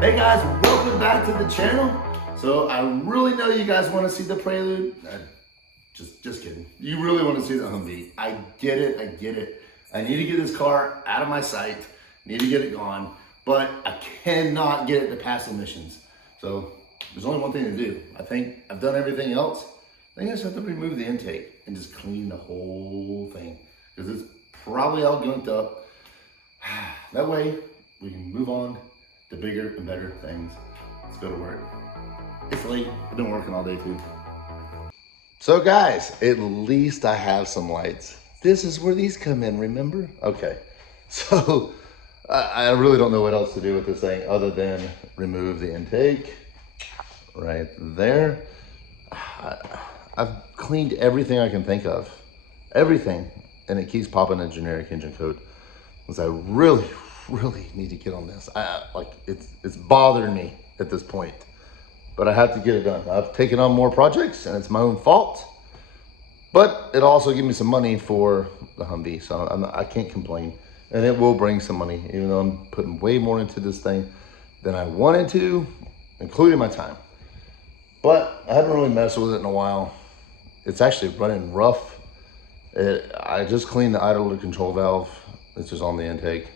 Hey guys, welcome back to the channel. So I really know you guys want to see the Prelude. Just kidding. You really want to see the Humvee. I get it. I need to get this car out of my sight. Need to get it gone, but I cannot get it to pass emissions. So there's only one thing to do. I think I've done everything else. I think I just have to remove the intake and just clean the whole thing because it's probably all gunked up. That way we can move on to bigger and better things. Let's go to work. It's late. I've been working all day too. So guys, at least I have some lights. This is where these come in, remember? Okay, so I really don't know what else to do with this thing other than remove the intake right there. I've cleaned everything I can think of, everything, and it keeps popping a generic engine coat. Because I really need to get on this. It's bothering me at this point, but I have to get it done. I've taken on more projects and it's my own fault, but it also gives me some money for the Humvee, so I can't complain. And it will bring some money, even though I'm putting way more into this thing than I wanted to, including my time. But I haven't really messed with it in a while. It's actually running rough. I just cleaned the idler control valve. It's just on the intake,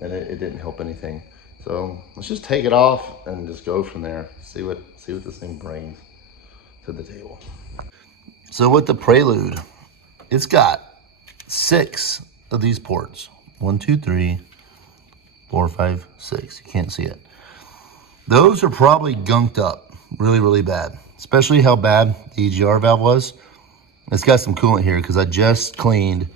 and it didn't help anything. So let's just take it off and just go from there. See what this thing brings to the table. So with the Prelude, it's got 6 of these ports. 1, 2, 3, 4, 5, 6. You can't see it. Those are probably gunked up really bad, especially how bad the EGR valve was. It's got some coolant here because I just cleaned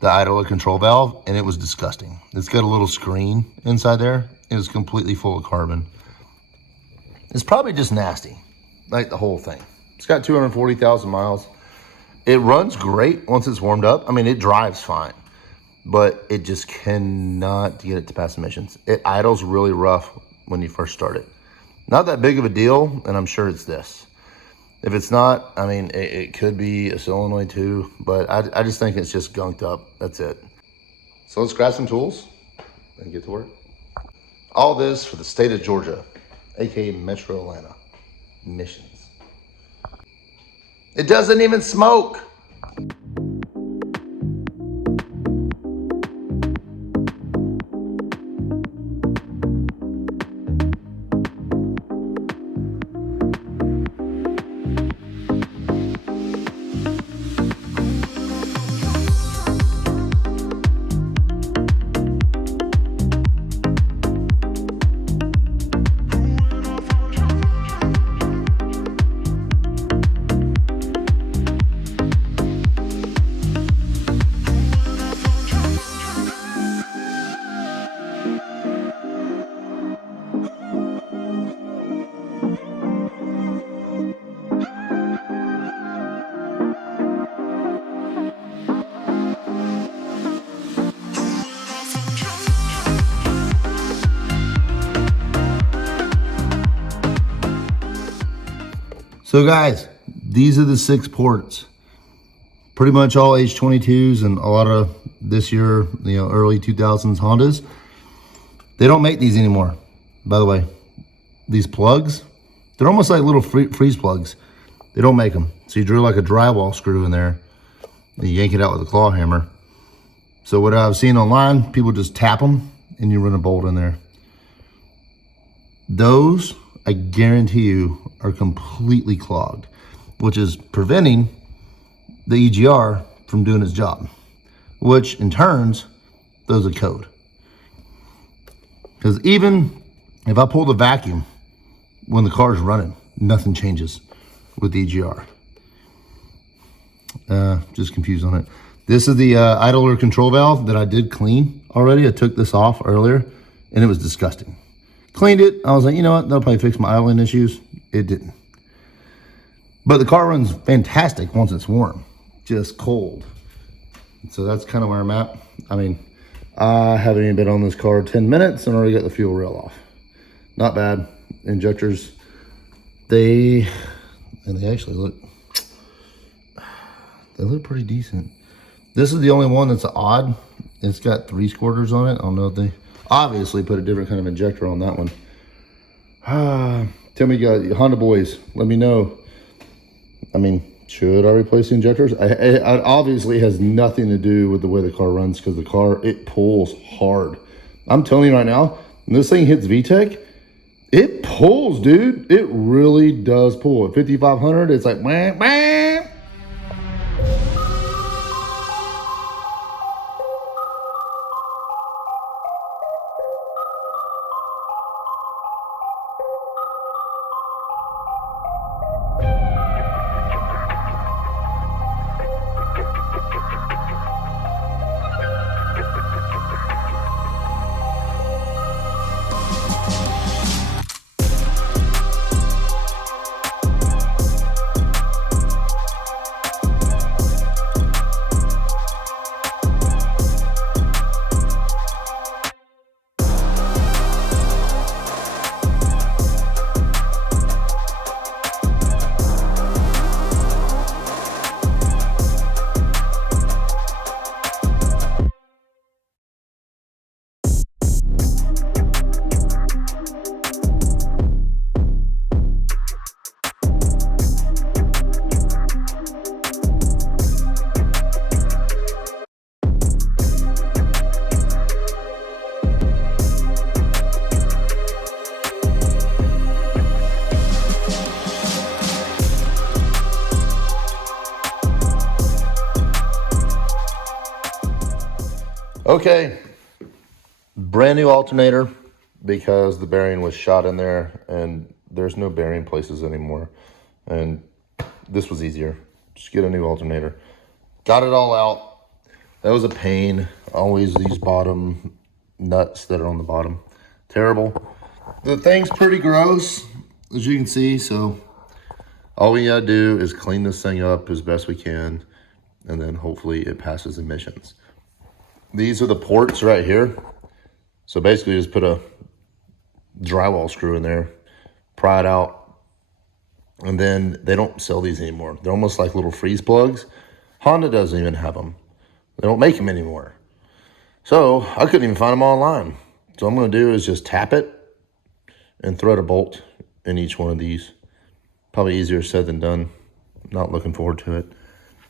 the idler control valve and it was disgusting. It's got a little screen inside there. It was completely full of carbon. It's probably just nasty, like the whole thing. It's got 240,000 miles. It runs great once it's warmed up. I mean, it drives fine, but it just cannot get it to pass emissions. It idles really rough when you first start it. Not that big of a deal, and I'm sure it's this. If it's not, I mean, it could be a solenoid too, but I just think it's just gunked up. That's it. So let's grab some tools and get to work. All this for the state of Georgia, aka Metro Atlanta. Emissions. It doesn't even smoke. So guys, these are the 6 ports. Pretty much all H22s and a lot of this year, early 2000s Hondas. They don't make these anymore, by the way. These plugs, they're almost like little freeze plugs. They don't make them. So you drill like a drywall screw in there, and you yank it out with a claw hammer. So what I've seen online, people just tap them and you run a bolt in there. Those, I guarantee you, are completely clogged, which is preventing the EGR from doing its job, which in turns throws a code. Because even if I pull the vacuum when the car's running, nothing changes with the EGR. Just confused on it. This is the idler control valve that I did clean already. I took this off earlier and it was disgusting. Cleaned it. I was like, you know what? That'll probably fix my idling issues. It didn't. But the car runs fantastic once it's warm, just cold. So that's kind of where I'm at. I mean, I haven't even been on this car 10 minutes and already got the fuel rail off. Not bad. Injectors, they actually look pretty decent. This is the only one that's odd. It's got 3 squirters on it. I don't know if they obviously put a different kind of injector on that one. Tell me, guys, Honda boys, let me know. I mean, should I replace the injectors? It obviously has nothing to do with the way the car runs, because the car, it pulls hard. I'm telling you right now, when this thing hits VTEC, it pulls, dude. It really does pull. At 5,500, it's like, wah, wah. Okay, brand new alternator, because the bearing was shot in there and there's no bearing places anymore. And this was easier. Just get a new alternator. Got it all out. That was a pain. Always these bottom nuts that are on the bottom. Terrible. The thing's pretty gross, as you can see, so all we gotta do is clean this thing up as best we can, and then hopefully it passes emissions. These are the ports right here. So basically just put a drywall screw in there, pry it out, and then they don't sell these anymore. They're almost like little freeze plugs. Honda doesn't even have them. They don't make them anymore. So I couldn't even find them online. So what I'm gonna do is just tap it and thread a bolt in each one of these. Probably easier said than done. Not looking forward to it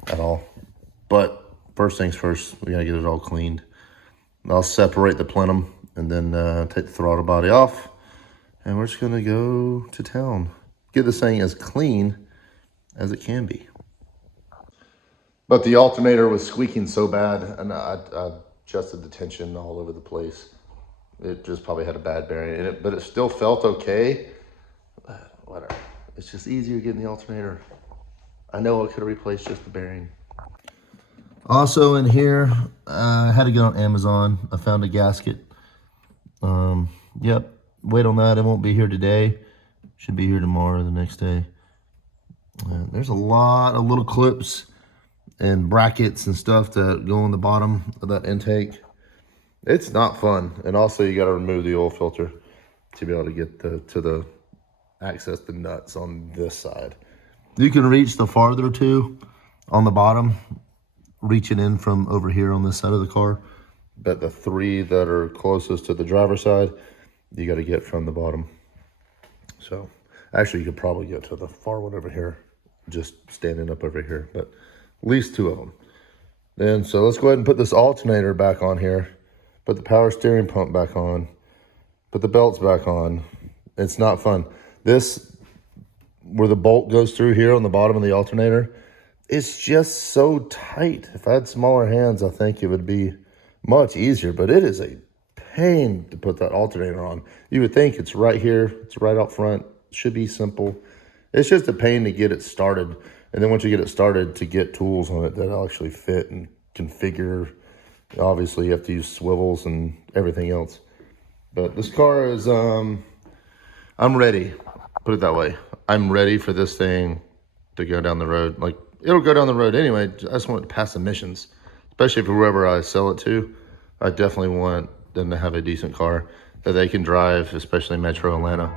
at all. But first things first, we gotta get it all cleaned. I'll separate the plenum and then take the throttle body off. And we're just gonna go to town. Get this thing as clean as it can be. But the alternator was squeaking so bad, and I adjusted the tension all over the place. It just probably had a bad bearing in it, but it still felt okay. Whatever. It's just easier getting the alternator. I know I could have replaced just the bearing. Also in here, I had to get on Amazon. I found a gasket. Yep, wait on that. It won't be here today. Should be here tomorrow or the next day. There's a lot of little clips and brackets and stuff that go on the bottom of that intake. It's not fun. And also you got to remove the oil filter to be able to get to access the nuts on this side. You can reach the farther two on the bottom, reaching in from over here on this side of the car, but the three that are closest to the driver's side, you got to get from the bottom. So actually you could probably get to the far one over here, just standing up over here, but at least two of them. Then, so let's go ahead and put this alternator back on here, put the power steering pump back on, put the belts back on. It's not fun. This, where the bolt goes through here on the bottom of the alternator, it's just so tight. If I had smaller hands, I think it would be much easier, but it is a pain to put that alternator on. You would think it's right here, it's right out front, it should be simple. It's just a pain to get it started. And then once you get it started, to get tools on it that actually fit and configure. Obviously you have to use swivels and everything else. But this car is, I'm ready, put it that way. I'm ready for this thing to go down the road. Like, it'll go down the road anyway. I just want it to pass emissions, especially for whoever I sell it to. I definitely want them to have a decent car that they can drive, especially Metro Atlanta.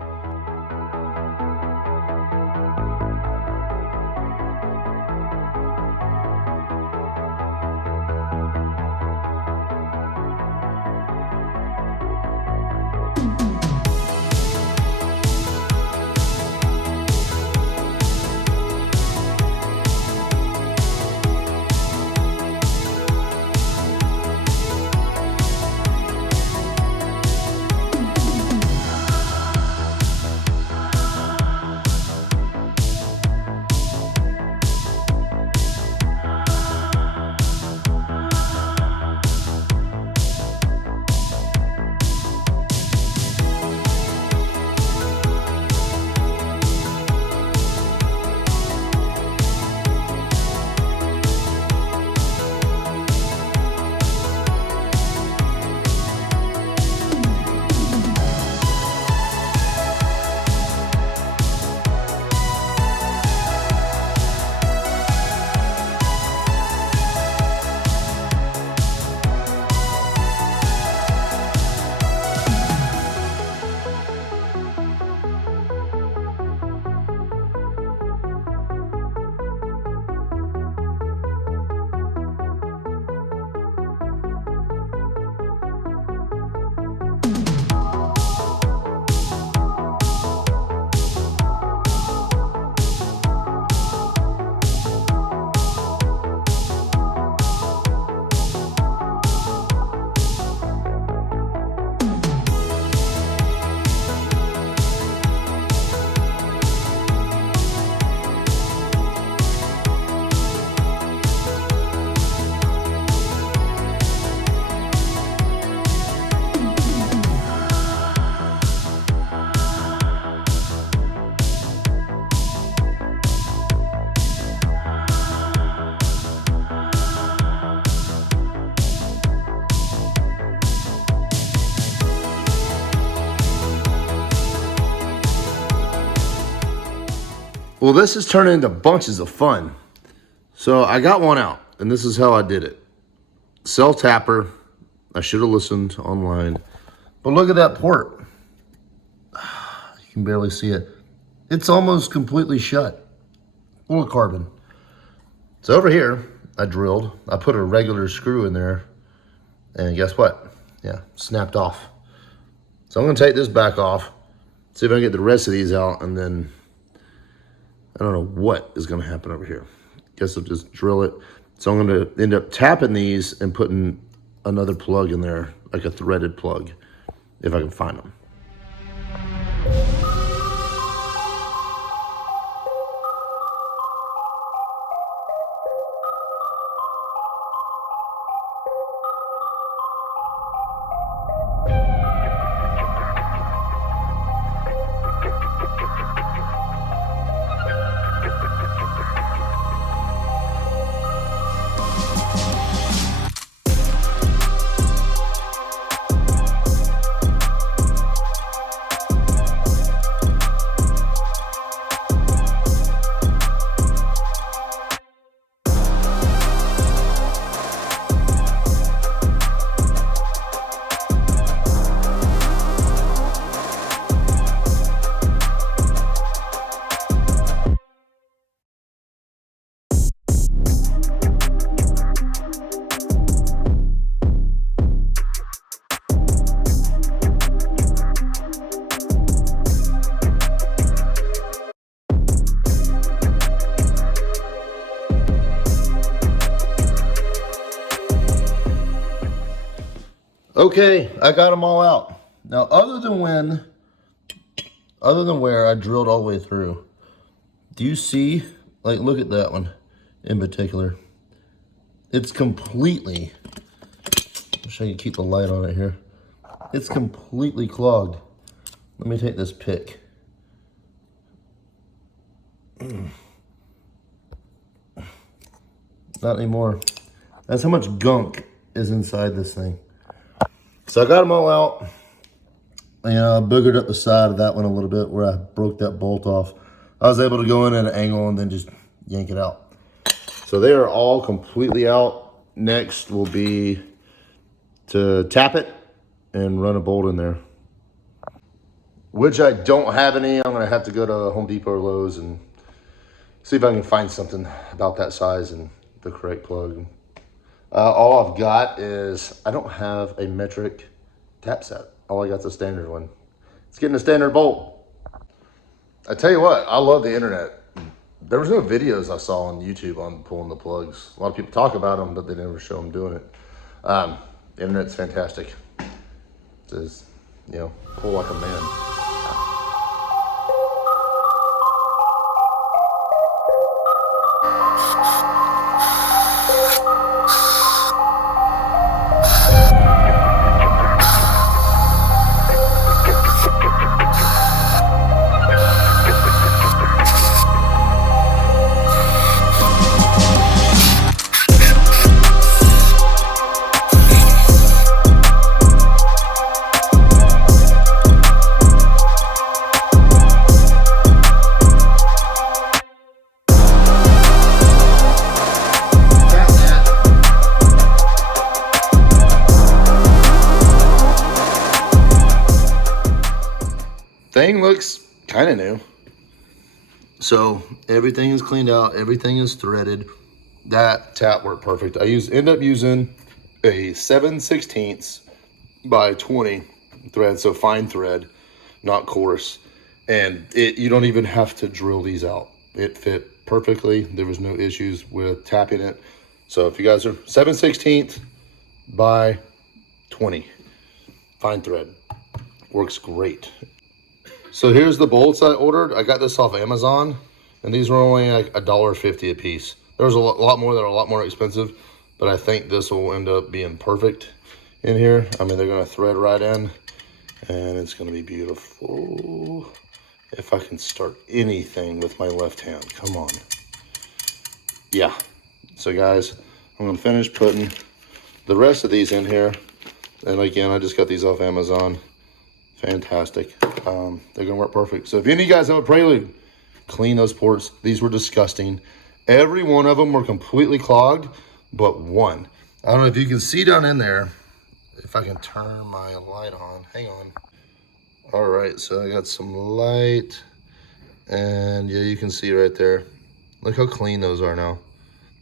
Well, this is turning into bunches of fun. So I got one out, and this is how I did it. Cell tapper. I should have listened online. But look at that port. You can barely see it. It's almost completely shut. Full of carbon. So over here, I drilled. I put a regular screw in there. And guess what? Yeah, snapped off. So I'm going to take this back off. See if I can get the rest of these out, and then I don't know what is going to happen over here. Guess I'll just drill it. So I'm going to end up tapping these and putting another plug in there, like a threaded plug, if I can find them. Okay, I got them all out. Now, other than where I drilled all the way through, do you see, like, look at that one in particular. It's completely, I wish I could keep the light on it here. It's completely clogged. Let me take this pick. Not anymore. That's how much gunk is inside this thing. So I got them all out. You know, I boogered up the side of that one a little bit where I broke that bolt off. I was able to go in at an angle and then just yank it out. So they are all completely out. Next will be to tap it and run a bolt in there. Which I don't have any. I'm gonna have to go to Home Depot or Lowe's and see if I can find something about that size and the correct plug. All I've got is, I don't have a metric tap set. All I got is a standard one. It's getting a standard bolt. I tell you what, I love the internet. There was no videos I saw on YouTube on pulling the plugs. A lot of people talk about them, but they never show them doing it. The internet's fantastic. It says, you know, pull like a man. Thing looks kind of new. So everything is cleaned out, everything is threaded. That tap worked perfect. I end up using a 7/16 by 20 thread, so fine thread, not coarse. And you don't even have to drill these out. It fit perfectly. There was no issues with tapping it. So if you guys are 7/16 by 20, fine thread, works great. So here's the bolts I ordered. I got this off Amazon, and these were only like $1.50 a piece. There's a lot more that are a lot more expensive, but I think this will end up being perfect in here. I mean, they're gonna thread right in, and it's gonna be beautiful. If I can start anything with my left hand, come on. Yeah, so guys, I'm gonna finish putting the rest of these in here. And again, I just got these off Amazon. Fantastic. They're gonna work perfect. So if any of you guys have a Prelude, clean those ports. These were disgusting. Every one of them were completely clogged, but one. I don't know if you can see down in there, if I can turn my light on. Hang on. All right, so I got some light, and yeah, you can see right there. Look how clean those are now.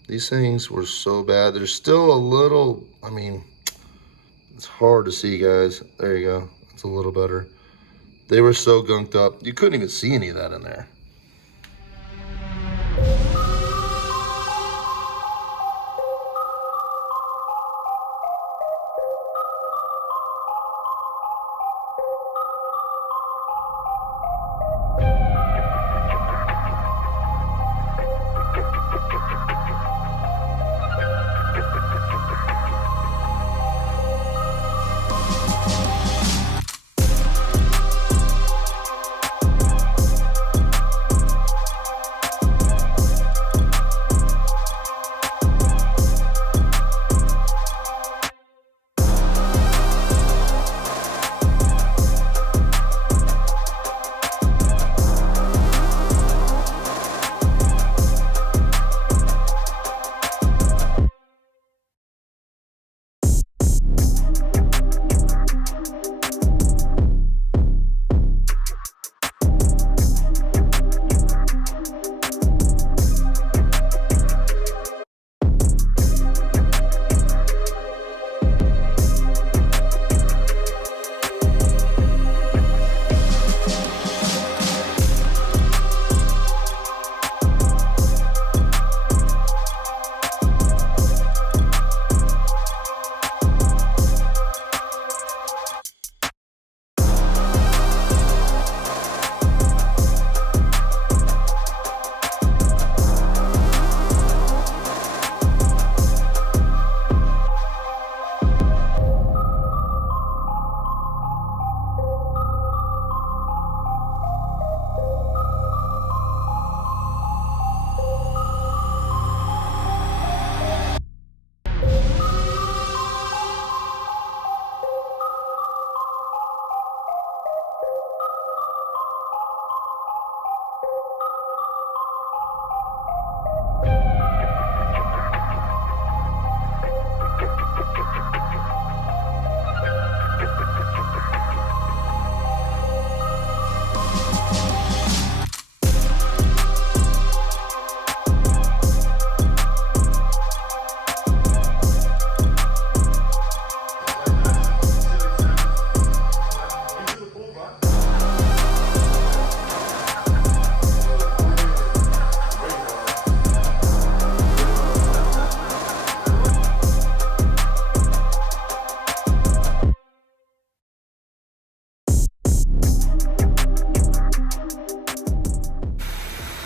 These things were so bad. There's still a little, I mean, it's hard to see, guys. There you go. It's a little better. They were so gunked up. You couldn't even see any of that in there.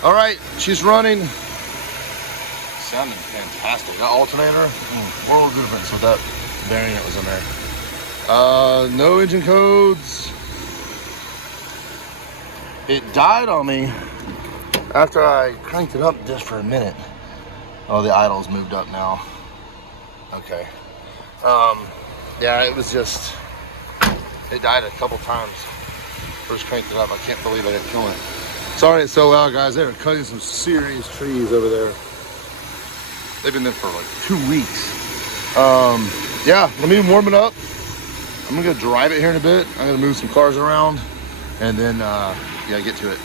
All right, she's running. Sounding fantastic. That alternator, world of difference with that bearing that was in there. No engine codes. It died on me after I cranked it up just for a minute. Oh, the idle's moved up now. Okay. Yeah, it was just, it died a couple times. First cranked it up. I can't believe I didn't kill it. Sorry it's so loud, guys. They were cutting some serious trees over there. They've been there for like 2 weeks. Yeah, let me warm it up. I'm gonna go drive it here in a bit. I'm gonna move some cars around and then, yeah, get to it.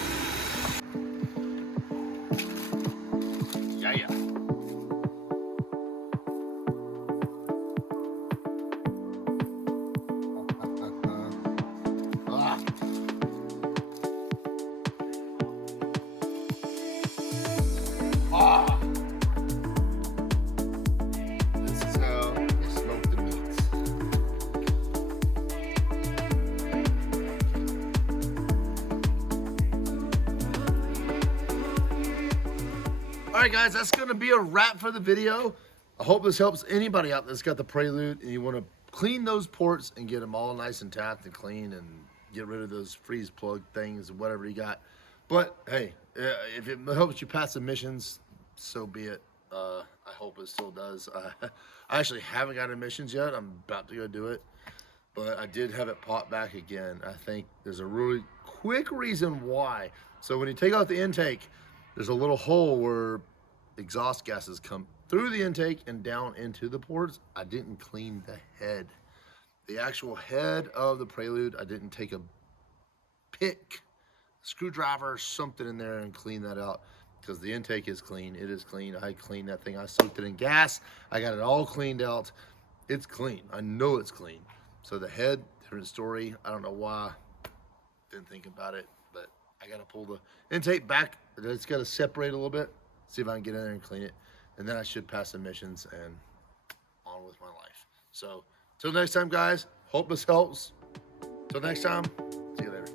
Yeah. This is how you smoke the meats. All right, guys, that's gonna be a wrap for the video. I hope this helps anybody out that's got the Prelude and you wanna clean those ports and get them all nice and tapped and clean and get rid of those freeze plug things and whatever you got. But hey, if it helps you pass emissions, so be it. I hope it still does. I actually haven't got emissions yet. I'm about to go do it, but I did have it pop back again. I think there's a really quick reason why. So when you take out the intake, there's a little hole where exhaust gases come through the intake and down into the ports. I didn't clean the head. The actual head of the Prelude, I didn't take a pick, screwdriver, or something in there and clean that out, because the intake is clean. It is clean. I cleaned that thing. I soaked it in gas. I got it all cleaned out. It's clean. I know it's clean. So the head, different story. I don't know why. Didn't think about it, but I got to pull the intake back. It's got to separate a little bit. See if I can get in there and clean it. And then I should pass emissions and on with my life. So till next time, guys, hope this helps. Till next time, see you later.